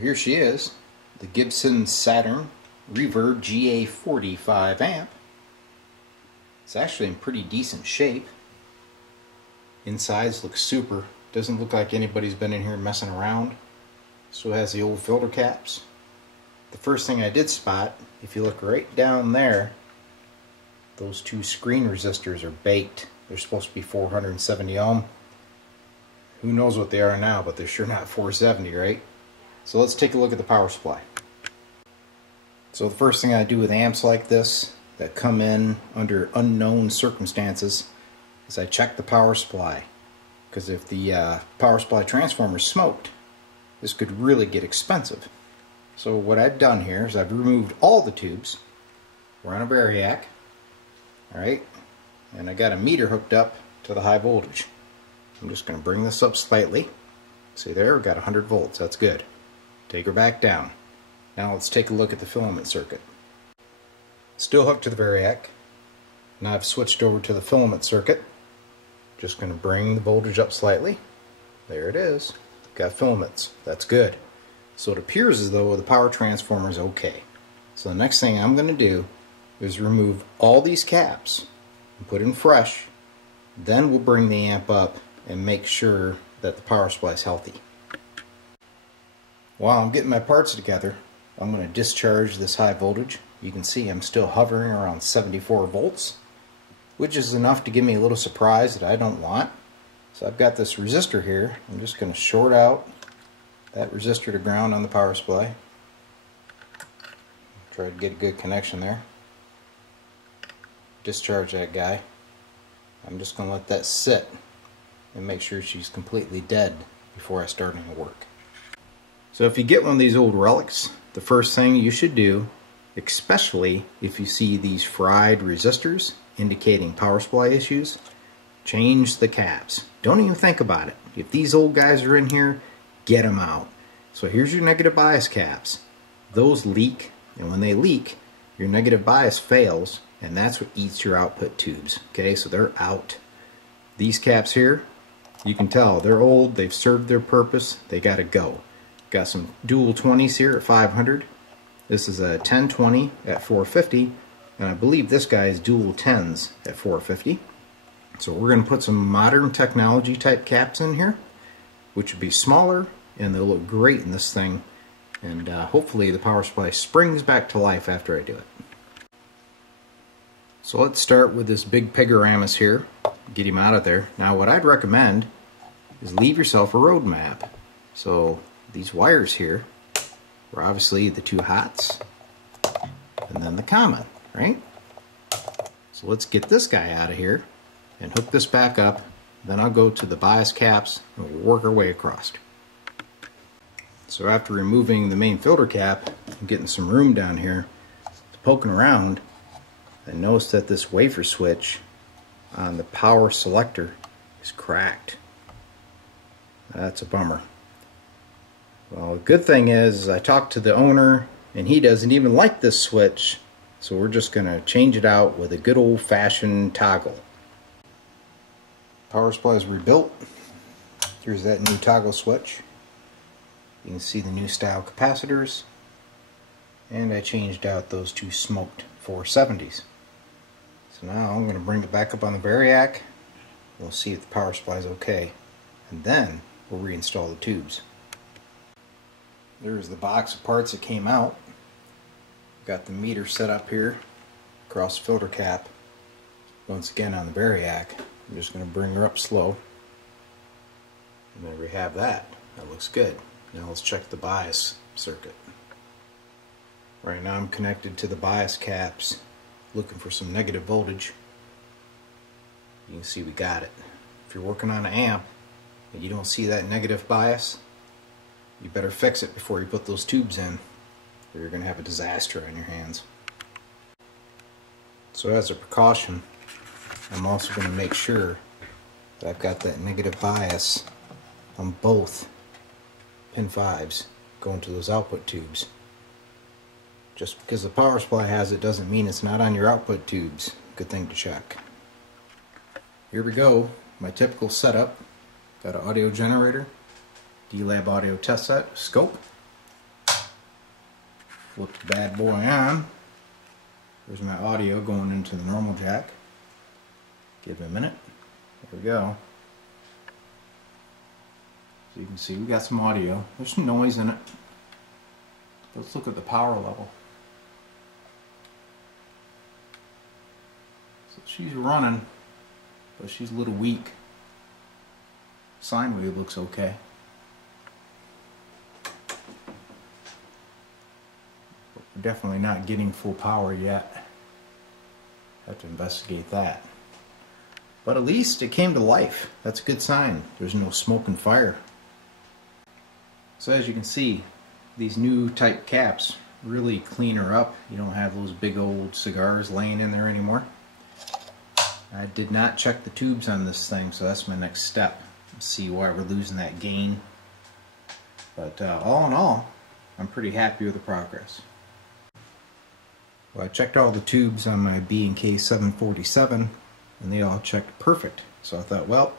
Here she is, the Gibson Saturn Reverb GA45 amp. It's actually in pretty decent shape. Insides looks super. Doesn't look like anybody's been in here messing around. So it has the old filter caps. The first thing I did spot, if you look right down there, those two screen resistors are baked. They're supposed to be 470 ohm. Who knows what they are now, but they're sure not 470, right? So let's take a look at the power supply. So the first thing I do with amps like this that come in under unknown circumstances is I check the power supply. Because if the power supply transformer is smoked, this could really get expensive. So what I've done here is I've removed all the tubes. We're on a Variac, alright, and I got a meter hooked up to the high voltage. I'm just going to bring this up slightly. See there, we've got 100 volts, that's good. Take her back down. Now let's take a look at the filament circuit. Still hooked to the Variac. Now I've switched over to the filament circuit. Just going to bring the voltage up slightly. There it is. Got filaments. That's good. So it appears as though the power transformer is okay. So the next thing I'm going to do is remove all these caps and put in fresh. Then we'll bring the amp up and make sure that the power supply is healthy. While I'm getting my parts together, I'm going to discharge this high voltage. You can see I'm still hovering around 74 volts, which is enough to give me a little surprise that I don't want. So I've got this resistor here. I'm just going to short out that resistor to ground on the power supply. Try to get a good connection there. Discharge that guy. I'm just going to let that sit and make sure she's completely dead before I start any work. So if you get one of these old relics, the first thing you should do, especially if you see these fried resistors indicating power supply issues, change the caps. Don't even think about it. If these old guys are in here, get them out. So here's your negative bias caps. Those leak, and when they leak, your negative bias fails, and that's what eats your output tubes. Okay, so they're out. These caps here, you can tell they're old, they've served their purpose, they gotta go. Got some dual 20s here at 500. This is a 1020 at 450, and I believe this guy is dual 10s at 450. So we're going to put some modern technology type caps in here, which would be smaller, and they'll look great in this thing, and hopefully the power supply springs back to life after I do it. So let's start with this big Pegoramus here, get him out of there. Now what I'd recommend is leave yourself a road map. So these wires here are obviously the two hots and then the common, right? So let's get this guy out of here and hook this back up. Then I'll go to the bias caps and we'll work our way across. So after removing the main filter cap and getting some room down here, poking around, I noticed that this wafer switch on the power selector is cracked. That's a bummer. Well, the good thing is I talked to the owner and he doesn't even like this switch, so we're just going to change it out with a good old-fashioned toggle. Power supply is rebuilt. Here's that new toggle switch. You can see the new style capacitors, and I changed out those two smoked 470s. So now I'm going to bring it back up on the Variac. We'll see if the power supply is okay, and then we'll reinstall the tubes. There's the box of parts that came out. Got the meter set up here across the filter cap. Once again on the Variac. I'm just going to bring her up slow. And there we have that. That looks good. Now let's check the bias circuit. Right now I'm connected to the bias caps, looking for some negative voltage. You can see we got it. If you're working on an amp and you don't see that negative bias, you better fix it before you put those tubes in, or you're going to have a disaster on your hands. So as a precaution, I'm also going to make sure that I've got that negative bias on both pin 5s going to those output tubes. Just because the power supply has it doesn't mean it's not on your output tubes. Good thing to check. Here we go, my typical setup. Got an audio generator, D-Lab audio test set, scope, flip the bad boy on. There's my audio going into the normal jack. Give it a minute. There we go. So you can see we got some audio. There's some noise in it. Let's look at the power level. So she's running, but she's a little weak. Sine wave looks okay. But we're definitely not getting full power yet. Have to investigate that. But at least it came to life. That's a good sign. There's no smoke and fire. So as you can see, these new type caps really clean her up. You don't have those big old cigars laying in there anymore. I did not check the tubes on this thing, so that's my next step. See why we're losing that gain. But all in all, I'm pretty happy with the progress. Well, I checked all the tubes on my B&K 747 and they all checked perfect. So I thought, well,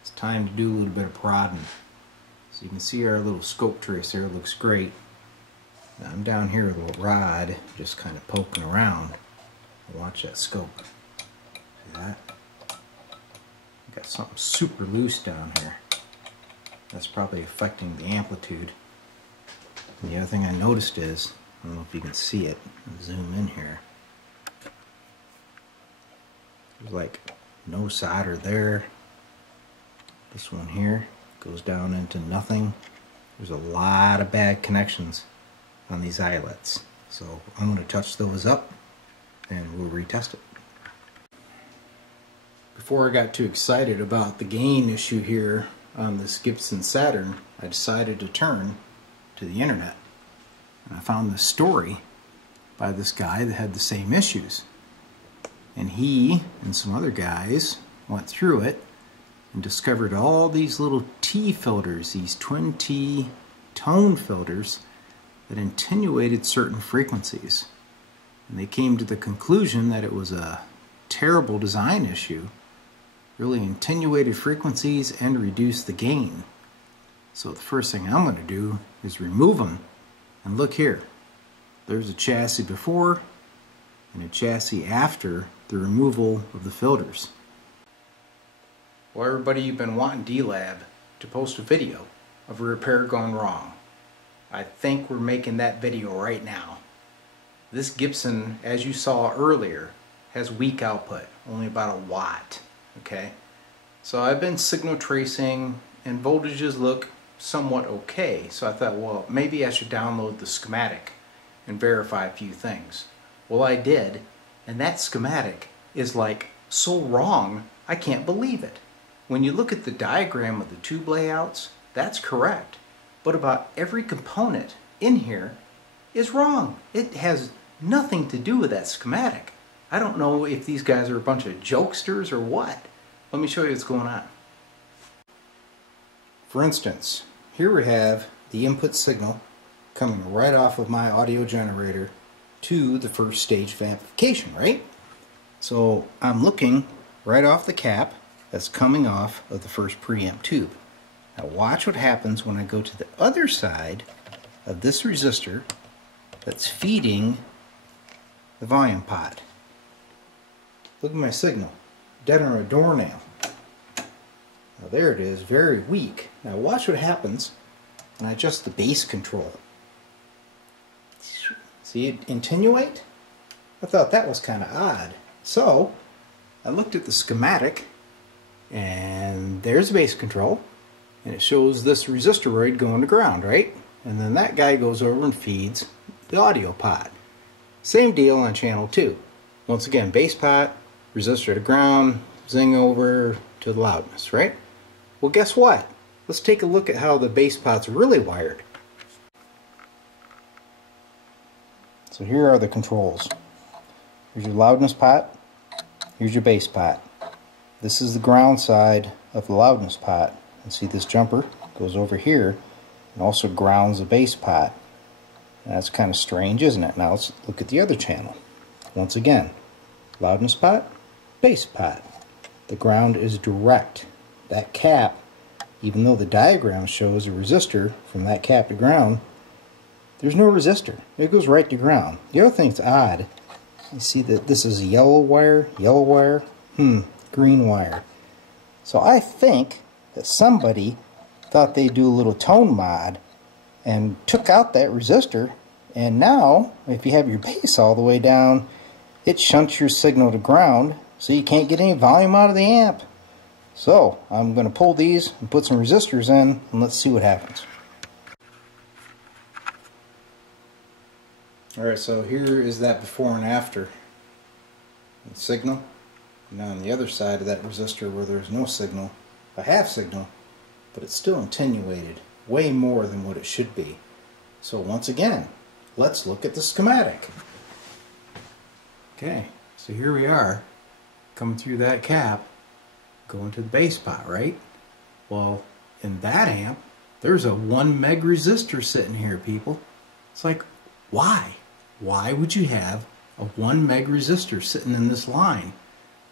it's time to do a little bit of prodding. So you can see our little scope trace there looks great. Now I'm down here with a little rod, just kind of poking around. Watch that scope. See that? Got something super loose down here. That's probably affecting the amplitude. And the other thing I noticed is, I don't know if you can see it, I'll zoom in here. There's like no solder there. This one here goes down into nothing. There's a lot of bad connections on these eyelets. So I'm going to touch those up and we'll retest it. Before I got too excited about the gain issue here on this Gibson Saturn, I decided to turn to the internet. And I found this story by this guy that had the same issues. And he and some other guys went through it and discovered all these little T filters, these twin T tone filters that attenuated certain frequencies. And they came to the conclusion that it was a terrible design issue. Really attenuated frequencies and reduced the gain. So the first thing I'm going to do is remove them. And look here. There's a chassis before and a chassis after the removal of the filters. Well, everybody, you've been wanting D-Lab to post a video of a repair gone wrong. I think we're making that video right now. This Gibson, as you saw earlier, has weak output, only about a watt. Okay, so I've been signal tracing and voltages look somewhat okay, so I thought, well, maybe I should download the schematic and verify a few things. Well, I did, and that schematic is like so wrong, I can't believe it. When you look at the diagram of the tube layouts, that's correct, but about every component in here is wrong. It has nothing to do with that schematic. I don't know if these guys are a bunch of jokesters or what. Let me show you what's going on. For instance, here we have the input signal coming right off of my audio generator to the first stage of amplification, right? So I'm looking right off the cap that's coming off of the first preamp tube. Now watch what happens when I go to the other side of this resistor that's feeding the volume pot. Look at my signal, dead on a doornail. Now there it is, very weak. Now watch what happens when I adjust the bass control. See it attenuate? I thought that was kind of odd. So I looked at the schematic and there's the bass control and it shows this resistoroid going to ground, right? And then that guy goes over and feeds the audio pot. Same deal on channel 2. Once again, bass pot, resistor to ground, zing over to the loudness, right? Well, guess what? Let's take a look at how the bass pot's really wired. So here are the controls. Here's your loudness pot, here's your bass pot. This is the ground side of the loudness pot. And see this jumper goes over here and also grounds the bass pot. And that's kind of strange, isn't it? Now let's look at the other channel. Once again, loudness pot, bass pot. The ground is direct. That cap, even though the diagram shows a resistor from that cap to ground, there's no resistor. It goes right to ground. The other thing that's odd, you see that this is yellow wire, green wire. So I think that somebody thought they'd do a little tone mod and took out that resistor, and now if you have your base all the way down, it shunts your signal to ground, so you can't get any volume out of the amp. So I'm going to pull these and put some resistors in, and let's see what happens. Alright, so here is that before and after signal. Now on the other side of that resistor where there's no signal, a half signal, but it's still attenuated way more than what it should be. So once again, let's look at the schematic. Okay, so here we are, coming through that cap, going to the base spot, right? Well, in that amp, there's a 1 meg resistor sitting here, people. It's like, why? Why would you have a 1 meg resistor sitting in this line?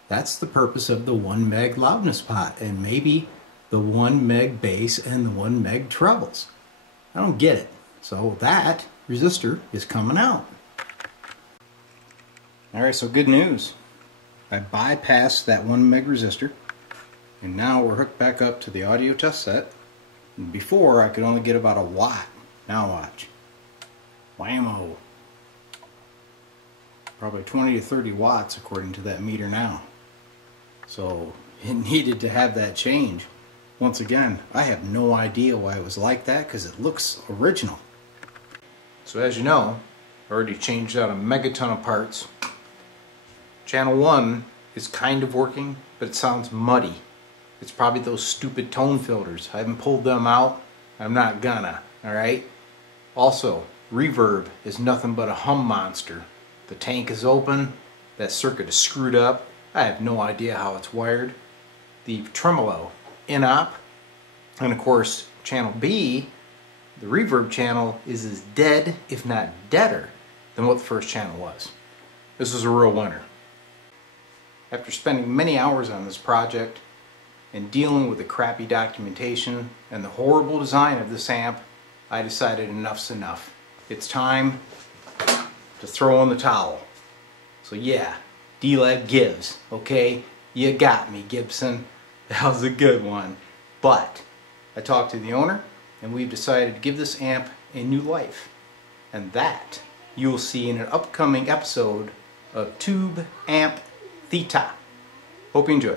That's the purpose of the 1 meg loudness pot, and maybe the 1 meg bass and the 1 meg trebles. I don't get it. So that resistor is coming out. Alright, so good news. I bypassed that 1 meg resistor, and now we're hooked back up to the audio test set. Before I could only get about a watt. Now watch. Whammo. Probably 20 to 30 watts according to that meter now. So it needed to have that change. Once again, I have no idea why it was like that, because it looks original. So as you know, I already changed out a megaton of parts. Channel 1 is kind of working, but it sounds muddy. It's probably those stupid tone filters. I haven't pulled them out. I'm not gonna, alright? Also, reverb is nothing but a hum monster. The tank is open, that circuit is screwed up. I have no idea how it's wired. The tremolo, in-op, and of course channel B, the reverb channel, is as dead, if not deader, than what the first channel was. This was a real winner. After spending many hours on this project and dealing with the crappy documentation and the horrible design of this amp, I decided enough's enough. It's time to throw in the towel. So yeah, D-Leg gives, okay? You got me, Gibson. That was a good one. But I talked to the owner, and we've decided to give this amp a new life. And that you will see in an upcoming episode of Tube Amp Theta. Hope you enjoy.